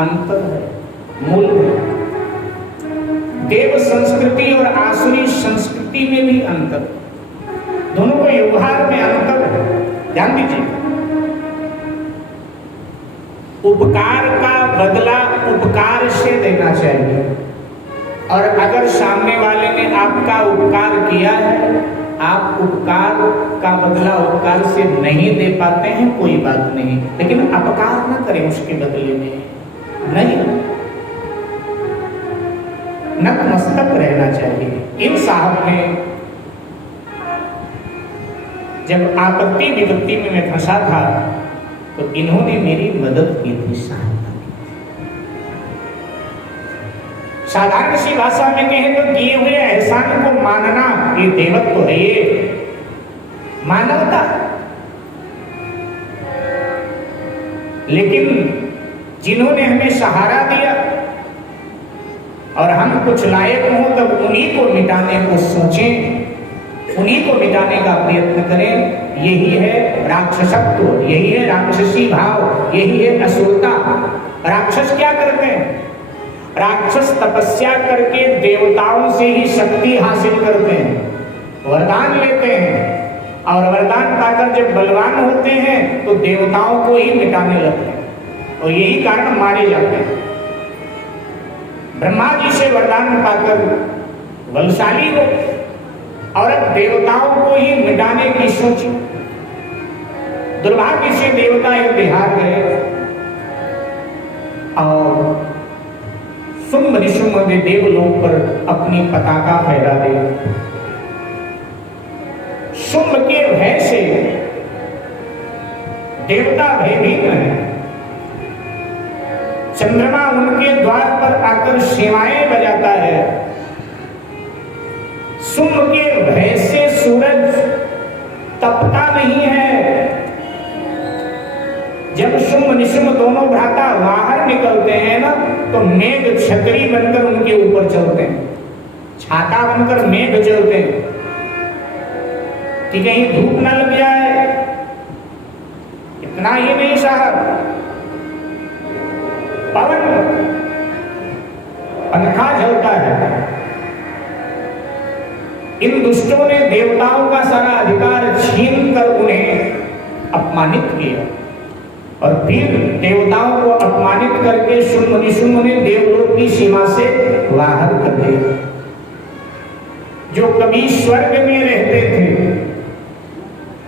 अंतर है, मूल है। देव संस्कृति और आसुरी संस्कृति में भी अंतर, दोनों को व्यवहार में अंतर है, ध्यान दीजिए। उपकार का बदला उपकार से देना चाहिए, और अगर सामने वाले ने आपका उपकार किया है, आप उपकार का बदला उपकार से नहीं दे पाते हैं, कोई बात नहीं, लेकिन अपकार ना करें उसके बदले में, नहीं, नतमस्तक रहना चाहिए। इन साहब ने जब आपत्ति विपत्ति में मैं फंसा था तो इन्होंने मेरी मदद की थी, सहायता की थी। साधारण सी भाषा में कहें तो किए हुए एहसान को मानना ये देवत्व है, ये मानवता। लेकिन जिन्होंने हमें सहारा दिया और हम कुछ लायक हों तब उन्हीं को मिटाने को सोचें, उन्हीं को मिटाने का प्रयत्न करें। यही है राक्षसत्व, यही है राक्षसी भाव, यही है असुरता। राक्षस क्या करते हैं? राक्षस तपस्या करके देवताओं से ही शक्ति हासिल करते हैं, वरदान लेते हैं, और वरदान पाकर जब बलवान होते हैं तो देवताओं को ही मिटाने लगते हैं, और यही कारण मारे जाते हैं। ब्रह्मा जी से वरदान पाकर बलशाली हो, और अब देवताओं को ही मिटाने की सोची। दुर्भाग्य से देवता एक बिहार गए, और शुंभ निशुंभ वे देवलोक पर अपनी पताका फहरा दे। शुंभ के भय से देवता भयभीत हैं। चंद्रमा उनके द्वार पर आकर सेवाएं बजाता है। शुंभ के भय से सूरज तपता नहीं है। जब शुंभ निशुंभ दोनों भ्राता बाहर निकलते हैं ना, तो मेघ छतरी बनकर उनके ऊपर चलते हैं, छाता बनकर मेघ चलते हैं कि कहीं धूप न लग जाए। इतना ही नहीं साहब, पवन पंखा झलता है। इन दुष्टों ने देवताओं का सारा अधिकार छीन कर उन्हें अपमानित किया और फिर देवताओं को अपमानित करके शुंभ निशुंभ ने देवलोक की सीमा से बाहर कर दिया। जो कभी स्वर्ग में रहते थे,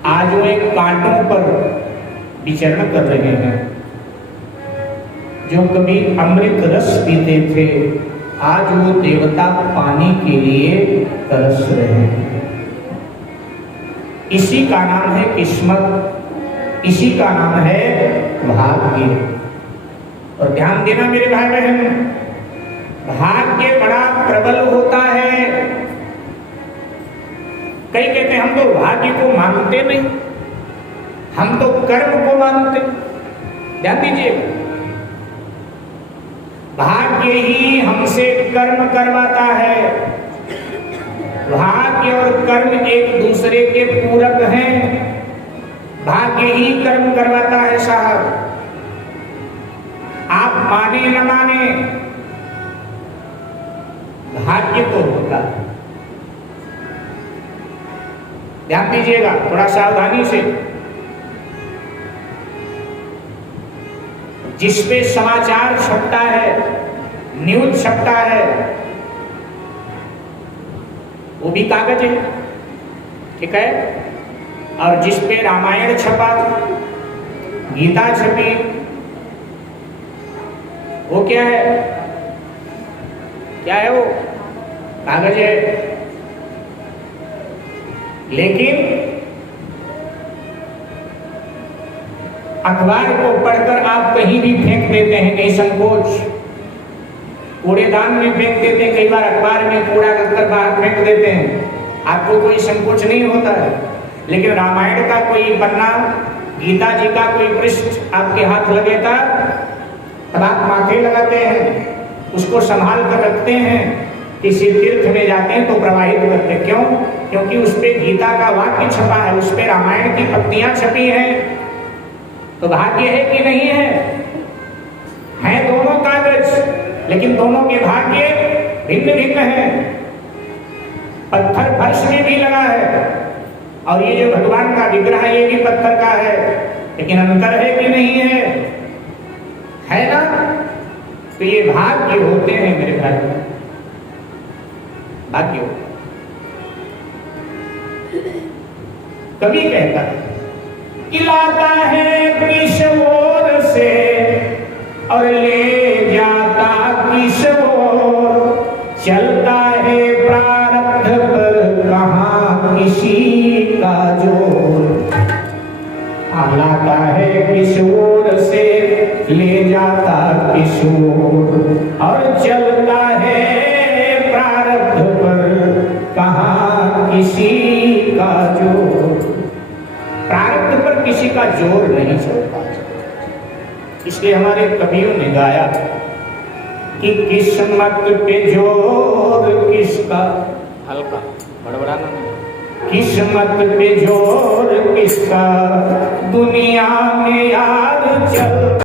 आज वो एक कांटों पर विचरण कर रहे हैं। जो कभी अमृत रस पीते थे, आज वो देवता पानी के लिए तरस रहे हैं। इसी का नाम है किस्मत, इसी का नाम है भाग्य। और ध्यान देना मेरे भाई बहन, भाग्य बड़ा प्रबल होता है। कई कहते हैं हम तो भाग्य को मानते नहीं, हम तो कर्म को मानते। ध्यान दीजिए, भाग्य ही हमसे कर्म करवाता है। भाग्य और कर्म एक दूसरे के पूरक हैं। भाग्य ही कर्म करवाता है साहब। आप माने न माने, भाग्य तो होता है। ध्यान दीजिएगा थोड़ा सावधानी से। जिस पे समाचार छपता है, न्यूज छपता है, वो भी कागज है, ठीक है। और जिस पे रामायण छपा, गीता छपी, वो क्या है? क्या है वो? कागज है। लेकिन अखबार को पढ़कर आप कहीं भी फेंक देते हैं, नहीं संकोच। कूड़ेदान में फेंक देते हैं, कई बार अखबार में कूड़ा रखकर बाहर फेंक देते हैं, आपको कोई संकोच नहीं होता है। लेकिन रामायण का कोई पन्ना, गीता जी का कोई पृष्ठ आपके हाथ लगेगा, तब आप माथे लगाते हैं, उसको संभाल कर रखते हैं। किसी तीर्थ में जाते हैं तो प्रवाहित करते हैं। क्यों? क्योंकि उस पे गीता का वाक्य छपा है, उस पे रामायण की पंक्तियां छपी हैं। तो भाग्य है कि नहीं है? हैं दोनों कागज, लेकिन दोनों के भाग्य भिन्न भिन्न हैं। पत्थर फर्श में भी लगा है, और ये जो भगवान का विग्रह है ये भी पत्थर का है, लेकिन अंतर है कि नहीं है? है ना? तो ये भाग्य होते हैं मेरे भाई, भाग्य। कभी कहता है कि लाता है किस ओर से और ले जाता किस ओर, चलता है प्रारब्ध पर कहाँ किसी का जोर। लाता है किस ओर से, ले जाता किस ओर, और चलता है प्रारब्ध पर कहाँ किसी का जोर। प्रारब्ध पर किसी का जोर नहीं चलता। इसलिए हमारे कवियों ने गाया कि किस्मत पे जोर किसका, हल्का बड़बड़ाना नहीं, किस्मत पे जोर किसका, दुनिया में यार चल